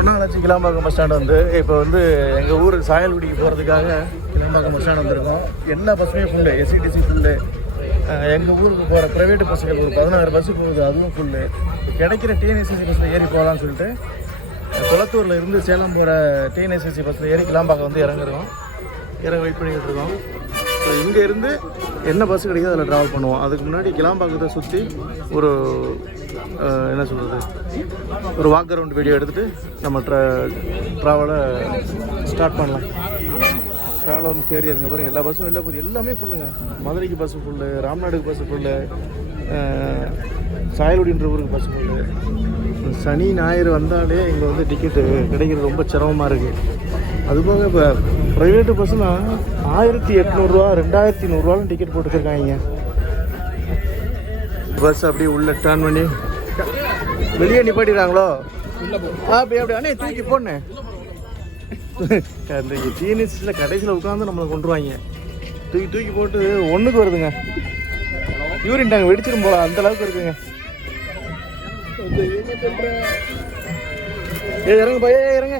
ரொம்ப நாள் ஆச்சு கிளாம்பாக்கம் பஸ் ஸ்டாண்ட் வந்து. இப்போ வந்து எங்கள் ஊர் சாயல்குடிக்கு போகிறதுக்காக கிளாம்பாக்கம் பஸ் ஸ்டாண்ட் வந்திருக்கோம். எல்லா பஸ்ஸுமே ஃபுல்லு, எஸ்சிடிசி ஃபுல்லு. எங்கள் ஊருக்கு போகிற ப்ரைவேட் பஸ்ஸுகள் ஒரு 16 பஸ்ஸு போகுது, அதுவும் ஃபுல்லு. கிடைக்கிற டிஎன்எஸ்சிசி பஸ்ஸில் ஏறி போகலான்னு சொல்லிட்டு குளத்தூரில் இருந்து சேலம் போகிற டிஎன்எஸ்சிசி பஸ்ஸில் ஏறி கிளாம்பாக்கம் வந்து இறங்குறோம். வெயிட் பண்ணிக்கிட்டு இருக்கோம். ஸோ இங்கே இருந்து என்ன பஸ்ஸு கிடைக்குதோ அதில் ட்ராவல் பண்ணுவோம். அதுக்கு முன்னாடி கிளாம்பாக்கத்தை சுற்றி ஒரு என்ன சொல்கிறது, ஒரு வாக் அரவுண்ட் வீடியோ எடுத்துகிட்டு நம்ம ட்ராவலை ஸ்டார்ட் பண்ணலாம். சேலம் கேரியருங்க பாருங்கள், எல்லா பஸ்ஸும் வெளில போகுது, எல்லாமே ஃபுல்லுங்க. மதுரைக்கு பஸ்ஸு ஃபுல்லு, ராம்நாடுக்கு பஸ்ஸு ஃபுல்லு, சாயல்குடின்ற ஊருக்கு பஸ்ஸு ஃபுல்லு. சனி ஞாயிறு வந்தாலே இங்கே வந்து டிக்கெட்டு கிடைக்கிறது ரொம்ப சிரமமாக இருக்குது. அதுபோக இப்போ ப்ரைவேட்டு பஸ்ஸுலாம் 1800 2100 டிக்கெட் போட்டுருக்காங்க. பஸ் அப்படியே உள்ளே டர்ன் பண்ணி வெளியே நிப்பாட்டிடுறாங்களோ, அப்படி அண்ணே தூக்கி போனேன். அந்த டிஎன்எஸ்சியில் கடைசியில் உட்காந்து நம்மளை கொண்டுருவாங்க. தூக்கி போட்டு ஒன்றுக்கு வருதுங்க. யூரின் டேங்க் வெடிச்சிடும் போல, அந்த அளவுக்கு இருக்குங்க. இறங்க பைய, இறங்க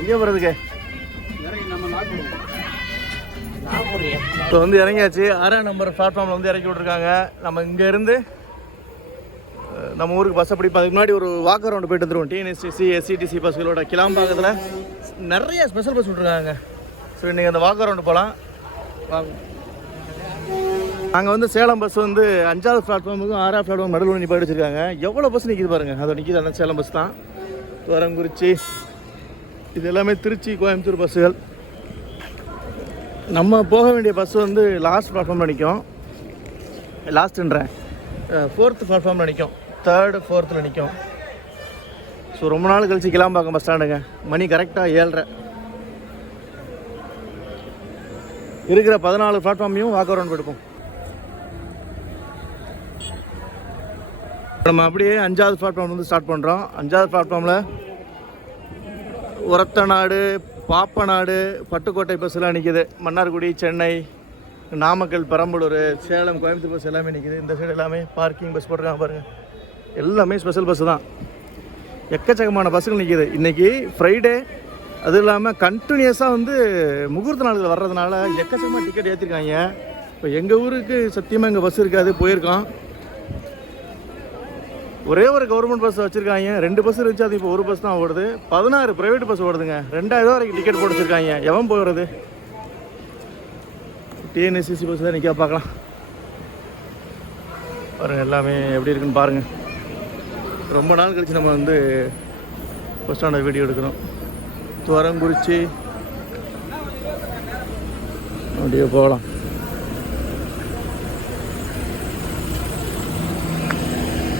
இங்கே போகிறதுக்கு. இப்போ வந்து இறங்கியாச்சு. 6ஆம் நம்பர் பிளாட்ஃபார்மில் வந்து இறக்கி விட்ருக்காங்க. நம்ம இங்கேருந்து நம்ம ஊருக்கு பஸ்ஸை பிடிப்போம். அதுக்கு முன்னாடி ஒரு வாக் அரவுண்டு போயிட்டு வந்துடுவோம். டிஎன்எஸ்சிசி எஸ்சிடிசி பஸ்களோட கிளாம்பாக்கத்தில் நிறைய ஸ்பெஷல் பஸ் விட்ருக்காங்க. ஸோ இன்றைக்கி அந்த வாக் அரவுண்டு போகலாம் வாங்க. நாங்கள் வந்து சேலம் பஸ் வந்து 5ஆவது பிளாட்ஃபார்முக்கும் 6ஆவது பிளாட்ஃபார்ம் நடுவில் நிப்பாட்டி வச்சுருக்காங்க. எவ்வளோ பஸ் நிற்கிது பாருங்கள். அதை நிற்கிது அந்த சேலம் பஸ் தான். துவரங்குறிச்சி, இது எல்லாமே திருச்சி கோயம்புத்தூர் பஸ்ஸுகள். நம்ம போக வேண்டிய பஸ் வந்து லாஸ்ட் பிளாட்ஃபார்மில் நிற்கும். லாஸ்ட்டுன்றேன், 4th பிளாட்ஃபார்மில் நிற்கும். 3rd 4th நிற்கும். ஸோ ரொம்ப நாள் கழிச்சு கிளாம்பாக்கம் பஸ் ஸ்டாண்டுங்க. மணி கரெக்டாக 7:30. இருக்கிற 14 பிளாட்ஃபார்மையும் வாக் அரவுண்ட் எடுப்போம். நம்ம அப்படியே 5ஆவது பிளாட்ஃபார்ம் வந்து ஸ்டார்ட் பண்ணுறோம். 5ஆவது பிளாட்ஃபார்மில் ஒரத்தநாடு, பாப்பநாடு, பட்டுக்கோட்டை பஸ்ஸெல்லாம் நிற்கிது. மன்னார்குடி, சென்னை, நாமக்கல், பெரம்பலூர், சேலம், கோயம்புத்தூர் பஸ் எல்லாமே நிற்கிது. இந்த சைடு எல்லாமே பார்க்கிங் பஸ் போட்டிருக்காங்க பாருங்கள். எல்லாமே ஸ்பெஷல் பஸ்ஸு தான். எக்கச்சக்கமான பஸ்ஸுகள் நிற்கிது. இன்றைக்கி ஃப்ரைடே, அதுவும் இல்லாமல் கண்டினியூஸாக வந்து முகூர்த்த நாள்கள் வர்றதுனால எக்கச்சக்கமாக டிக்கெட் ஏற்றிருக்காங்க. இப்போ எங்கள் ஊருக்கு சத்தியமாக எங்கள் பஸ் இருக்காது, போயிருக்கோம். ஒரே ஒரு கவர்மெண்ட் பஸ் வச்சுருக்காங்க. 2 பஸ் இருந்துச்சு, அது இப்போ ஒரு பஸ் தான் ஓடுது. 16 ப்ரைவேட் பஸ் ஓடுதுங்க. 2000 வரைக்கும் டிக்கெட் போட்டு வச்சுருக்காங்க. எவன் போகிறது? டிஎன்எஸ்சிசி பஸ் தான் நிற்க பார்க்கலாம். பாருங்கள் எல்லாமே எப்படி இருக்குன்னு பாருங்கள். ரொம்ப நாள் கழிச்சு நம்ம வந்து பஸ் ஸ்டாண்டை வீடியோ எடுக்கிறோம். துவரங்குறிச்சி அப்படியே போகலாம்.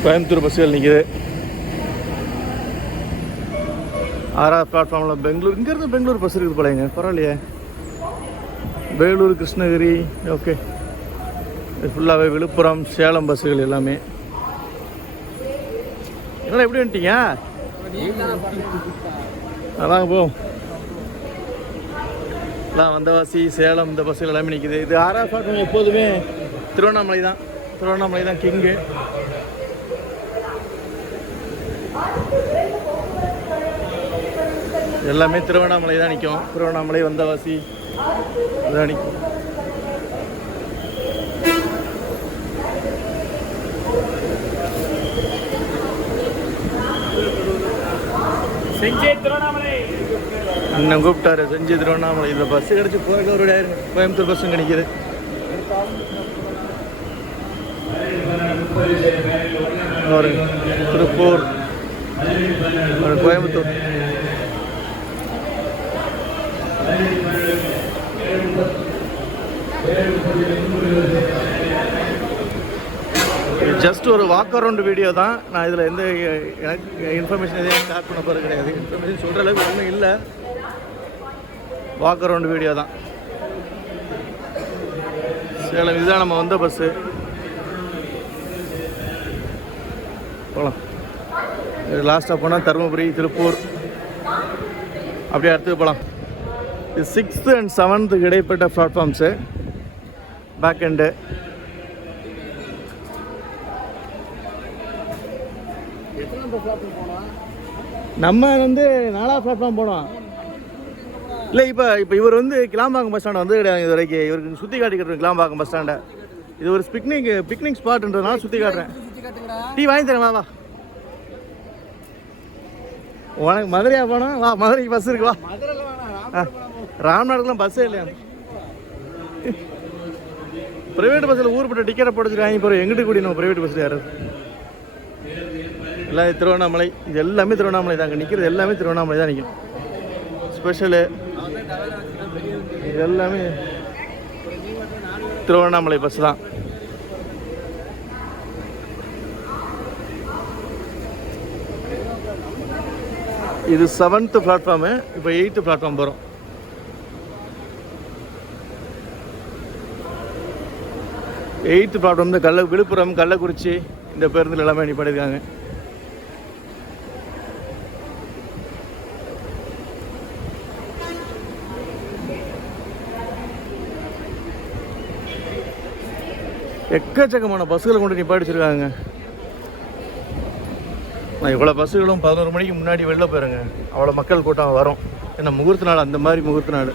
கோயம்புத்தூர் பஸ்ஸுகள் நிற்கிது. 6ஆவது பிளாட்ஃபார்மில் பெங்களூர், இங்கேருந்து பெங்களூர் பஸ் இருக்குது போலங்க. பரவாயில்லையே. வேலூர், கிருஷ்ணகிரி, ஓகே. இது ஃபுல்லாகவே விழுப்புரம், சேலம் பஸ்ஸுகள் எல்லாமே. எல்லாம் எப்படி வந்துட்டீங்க? அதாங்க போவோம். எல்லாம் வந்தவாசி, சேலம், இந்த பஸ்ஸுகள் எல்லாமே நிற்கிது. இது 6ஆவது பிளாட்ஃபார்ம் எப்போதுமே திருவண்ணாமலை தான் கிங்கு. எல்லாமே திருவண்ணாமலை தான் நிற்கும். திருவண்ணாமலை, வந்தவாசி இதான் நிற்கும். இன்னும் கூப்பிட்டாரு செஞ்சு திருவண்ணாமலை. இதில் பஸ்ஸு கிடச்சி போயிருக்க ஒரு ஆயிருங்க. கோயம்புத்தூர் பஸ்ஸும் கிடைக்கிது. திருப்பூர், கோயம்புத்தூர். ஜஸ்ட் ஒரு வாக் அரவுண்ட் வீடியோ தான். நான் இதில் எந்த எனக்கு இன்ஃபர்மேஷன் எதையும் ஷேர் பண்ண போகிறது கிடையாது. இன்ஃபர்மேஷன் சொல்கிற அளவுக்கு ஒன்றும் இல்லை. வாக் அரவுண்ட் வீடியோ தான். சேலம் இதுதான் நம்ம வந்த பஸ்ஸு. போகலாம். லாஸ்ட்டாக போனால் தருமபுரி, திருப்பூர், அப்படியே அடுத்து போகலாம். இது 6th and 7th இடைப்பட்ட பிளாட்ஃபார்ம்ஸு. பேக் எண்டு நம்ம வந்து 4ஆவது பிளாட்ஃபார்ம் போனோம். இல்லை இப்போ இவர் வந்து கிளாம்பாக்கம் பஸ் ஸ்டாண்டை வந்து இது வரைக்கும் இவருக்கு சுற்றி காட்டிக்கிட்டு கிளாம்பாக்கம் பஸ் ஸ்டாண்டை. இது ஒரு பிக்னிக் ஸ்பாட்ன்றதுனால சுற்றி காட்டுறேன். டீ வாங்கி தரேன், வா உனக்கு மதுரையா போனோம், வா மதுரைக்கு பஸ் இருக்கு, வா. ராம்நாடுக்குலாம் பஸ்ஸே இல்லையா? ப்ரைவேட் பஸ்ஸில் ஊர்பட்ட டிக்கெட்டை போட்டு வாங்கி போகிறோம். எங்கிட்டு கூடி நம்ம ப்ரைவேட் பஸ்ஸில் யாராவது எல்லாம் திருவண்ணாமலை. இது எல்லாமே திருவண்ணாமலை தாங்க, நிற்கிறது எல்லாமே திருவண்ணாமலை தான் நிற்கும். ஸ்பெஷலு இது எல்லாமே திருவண்ணாமலை பஸ் தான். இது 7th பிளாட்ஃபார்மு. இப்போ 8th பிளாட்ஃபார்ம் போகிறோம். எயித்து பிளாட்ஃபார்ம் இந்த விழுப்புரம், கள்ளக்குறிச்சி இந்த பேருந்தில் எல்லாமே நிப்பாட்டிருக்காங்க. எக்கச்சக்கமான பஸ்ஸுகளை கொண்டு நிப்பாடிச்சிருக்காங்க. நான் இவ்வளோ பஸ்ஸுகளும் 11 மணிக்கு முன்னாடி வெளில போயிருங்க. அவ்வளோ மக்கள் கூட்டம் வரும். ஏன்னா முகூர்த்த நாள், அந்த மாதிரி முகூர்த்த நாள்.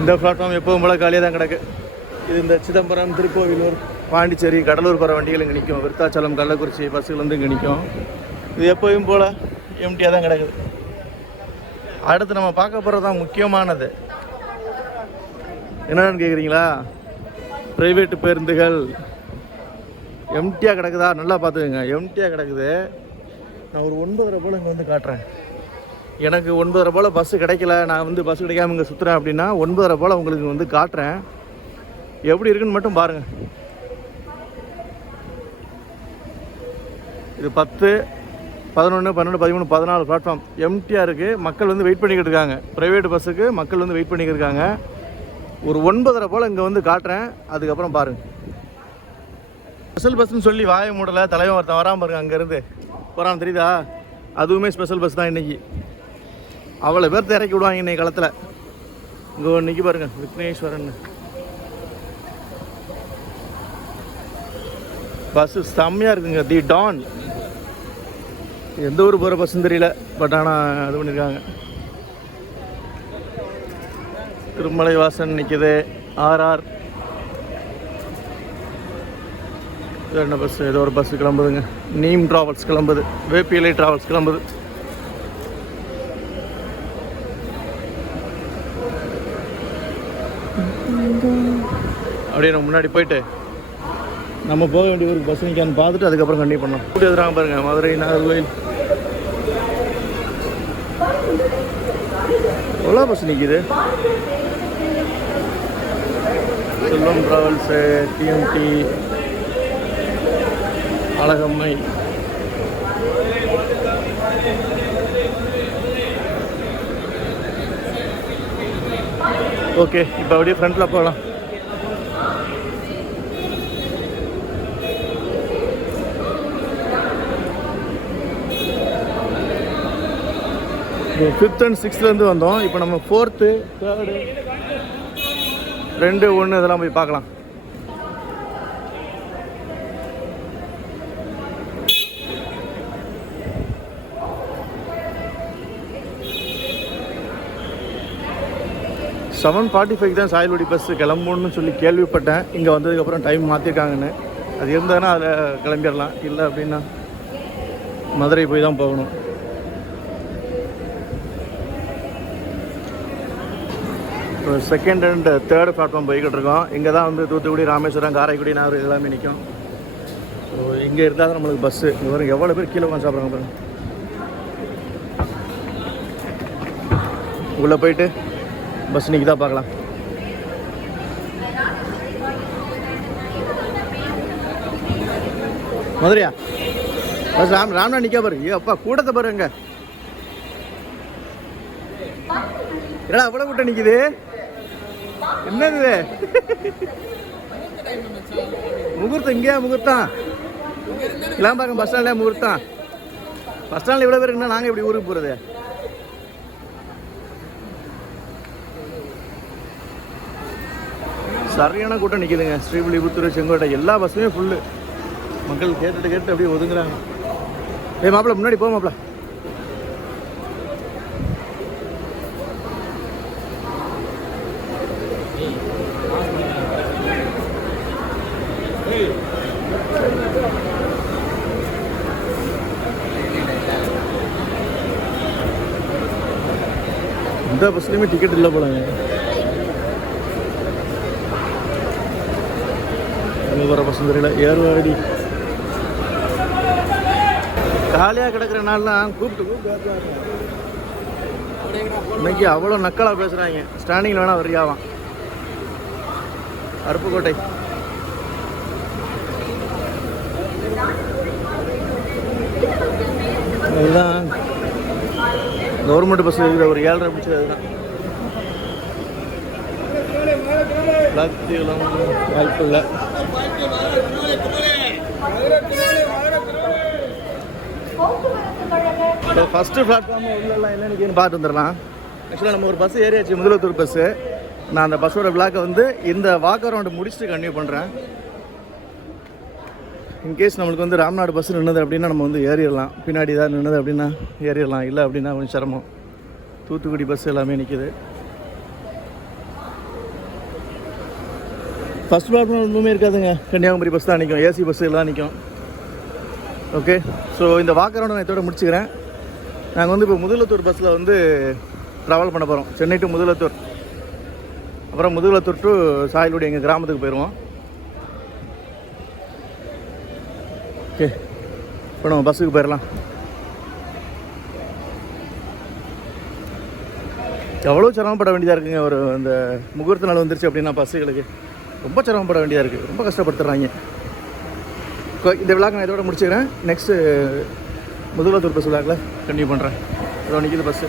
இந்த பிளாட்ஃபார்ம் எப்போவும் போல காலியாக தான் கிடக்கு. இது இந்த சிதம்பரம், திருக்கோவிலூர், பாண்டிச்சேரி, கடலூர் போகிற வண்டிகள் இங்கே நிற்கும். விருத்தாச்சலம், கள்ளக்குறிச்சி பஸ்ஸுகள் வந்து இங்கே நிற்கும். இது எப்போவும் போல் எம்டியாக தான் கிடக்குது. அடுத்து நம்ம பார்க்க போகிறது தான் முக்கியமானது. என்னன்னு கேட்குறீங்களா? ப்ரைவேட்டு பேருந்துகள் எம்டியாக கிடக்குதா? நல்லா பார்த்துக்கோங்க, எம்டியாக கிடக்குது. நான் ஒரு 9:30 போல் இங்கே வந்து காட்டுறேன். எனக்கு 9:30 போல் பஸ்ஸு கிடைக்கல, நான் வந்து பஸ்ஸு கிடைக்காம இங்கே சுற்றுறேன் அப்படின்னா 9:30 போல் உங்களுக்கு வந்து காட்டுறேன். எப்படி இருக்குன்னு மட்டும் பாருங்கள். இது 10, 11, 12, 13, 14 பிளாட்ஃபார்ம் எம்டியாக இருக்குது. மக்கள் வந்து வெயிட் பண்ணிக்கிட்டு இருக்காங்க. ப்ரைவேட் பஸ்ஸுக்கு மக்கள் வந்து வெயிட் பண்ணிக்கிட்டு இருக்காங்க. ஒரு 9:30 போல் இங்கே வந்து காட்டுறேன், அதுக்கப்புறம் பாருங்கள். ஸ்பெஷல் பஸ்ஸுன்னு சொல்லி வாய மூடலை, தலைவன் ஒருத்தன் வராமல் இருங்க, அங்கேருந்து போகிறான் தெரியுதா? அதுவுமே ஸ்பெஷல் பஸ் தான் இன்றைக்கி. அவ்வளோ பேர்த்த இறக்கி விடுவாங்க இன்றைக்கி களத்தில். இங்கே இன்றைக்கி பாருங்கள், விக்னேஸ்வரன் பஸ்ஸு செம்மையாக இருக்குங்க. தி டான் எந்த ஊர் போகிற பஸ்ஸுன்னு தெரியல, பட் ஆனால் இது பண்ணியிருக்காங்க. திருமலை வாசன் நிற்கிது. ஆர்ஆர் என்ன பஸ்? ஏதோ ஒரு பஸ்ஸு கிளம்புதுங்க. நீம் ட்ராவல்ஸ் கிளம்புது. வேப்பிலை ட்ராவல்ஸ் கிளம்புது. அப்படியே நம்ம முன்னாடி போயிட்டு நம்ம போக வேண்டிய ஊருக்கு பஸ் நிற்கான்னு பார்த்துட்டு அதுக்கப்புறம் கண்டிப்பாக பண்ணலாம். கூட்டி எதிராக பாருங்கள், மதுரை, நாகர்கோவில் எவ்வளோ பஸ் நிற்கிது. செல்வம் ட்ராவல்ஸு, டிஎம்டி, அழகம்மை, ஓகே. இப்போ அப்படியே ஃப்ரண்ட்டில் போகலாம். இப்போ 5th and 6th வந்தோம். இப்போ நம்ம 4th, 3rd, 2, 1 இதெல்லாம் போய் பார்க்கலாம். செவன் 45 தான் சாயல்குடி பஸ்ஸு கிளம்பணுன்னு சொல்லி கேள்விப்பட்டேன். இங்கே வந்ததுக்கப்புறம் டைம் மாற்றிருக்காங்கன்னு. அது இருந்தாங்கன்னா அதில் கிளம்பிடலாம். இல்லை அப்படின்னா மதுரை போய் தான் போகணும். இப்போ 2nd and 3rd பிளாட்ஃபார்ம் போய்கிட்டு இருக்கோம். இங்கே தான் வந்து தூத்துக்குடி, ராமேஸ்வரம், காரைக்குடி, நாகூர் எல்லாமே நிற்கும். ஸோ இங்கே இருந்தால் தான் நம்மளுக்கு பஸ்ஸு. இங்கே வரும் எவ்வளோ பேர் கீழே உட்காந்து சாப்பிட்றாங்க பாருங்க. உள்ளே போயிட்டு பஸ் நிற்கி தான் பார்க்கலாம். மதுரையா பஸ்? ராம்நாடு நிற்க பாரு. ஐயோ அப்பா, கூட்டத்தை பாருங்க. என்னடா அவ்வளோ கூட்டம் நிற்கிது? என்னது முகூர்த்தம்? இங்கேயா முகூர்த்தம்? கிளாம்பாக்கம் பஸ் ஸ்டாண்ட்லேயே முகூர்த்தம்? பஸ் ஸ்டாண்டில் இவ்வளோ பேர் இருக்குன்னா நாங்கள் எப்படி ஊருக்கு போகிறது? சரியான கூட்டம் நிற்கிதுங்க. ஸ்ரீவில்லிபுத்தூர், செங்கோட்டை எல்லா பஸ்ஸுமே ஃபுல்லு. மக்கள் கேட்டு அப்படியே ஒதுங்குறாங்க. மாப்பிள்ள முன்னாடி போ மாப்பிள்ள. இந்த பஸ்லேயுமே டிக்கெட் இல்லை போலாங்க. வர பஸ் தெரியல. ஏறுவாடி காலியாக கிடக்கிற நாள்லாம் கூப்பிட்டு இன்னைக்கு அவ்வளோ நக்கலாக பேசுகிறாங்க. ஸ்டாண்டிங்கில் வேணால் வரியாவான். அருப்புக்கோட்டை இதுதான் கவர்மெண்ட் பஸ் இருக்கிற ஒரு 7:30 பிடிச்சது. அதுதான் வாய்ப்பு இல்லை. ஃபஸ்ட்டு பிளாட்ஃபார்ம் உள்ளெல்லாம் என்னென்னு பார்த்து வந்துடலாம். ஆக்சுவலாக நம்ம ஒரு பஸ் ஏறியாச்சு, முதலத்தூர் பஸ்ஸு. நான் அந்த பஸ்ஸோட விளாக்கை வந்து இந்த வாக் அரவுண்டு முடிச்சுட்டு கன்டினியூ பண்ணுறேன். இன்கேஸ் நம்மளுக்கு வந்து ராம்நாடு பஸ் நின்றுது அப்படின்னா நம்ம வந்து ஏறிடலாம். பின்னாடி தான் நின்றுது அப்படின்னா ஏறிடலாம். இல்லை அப்படின்னா கொஞ்சம் சிரமம். தூத்துக்குடி பஸ் எல்லாமே நிற்கிது. ஃபஸ்ட் பிளாட்ஃபார்ம் ஒன்றுமே இருக்காதுங்க. கன்னியாகுமரி பஸ் தான் நிற்கும். ஏசி பஸ் எல்லாம் நிற்கும். ஓகே, ஸோ இந்த வாக் அரவுண்டை நான் இதோட முடிச்சுக்கிறேன். நாங்கள் வந்து இப்போ முதலத்தூர் பஸ்ஸில் வந்து ட்ராவல் பண்ண போகிறோம். சென்னை டு முதலத்தூர், அப்புறம் முதலத்தூர் டு சாயல்குடி எங்கள் கிராமத்துக்கு போயிடுவோம். ஓகே, இப்போ நம்ம பஸ்ஸுக்கு போயிடலாம். எவ்வளோ சிரமப்பட வேண்டியதாக இருக்குங்க. ஒரு இந்த முகூர்த்த நாள் வந்துருச்சு அப்படின்னா பஸ்ஸுகளுக்கு ரொம்ப சிரமப்பட வேண்டியதாக இருக்குது. ரொம்ப கஷ்டப்படுத்துகிறாங்க. இந்த விழாக்கு நான் இதோட முடிச்சுக்கிறேன். நெக்ஸ்ட்டு முதலத்தூர் பஸ் விழாக்கில் கண்டினியூ பண்ணுறேன். இதோ நிற்கிது பஸ்ஸு.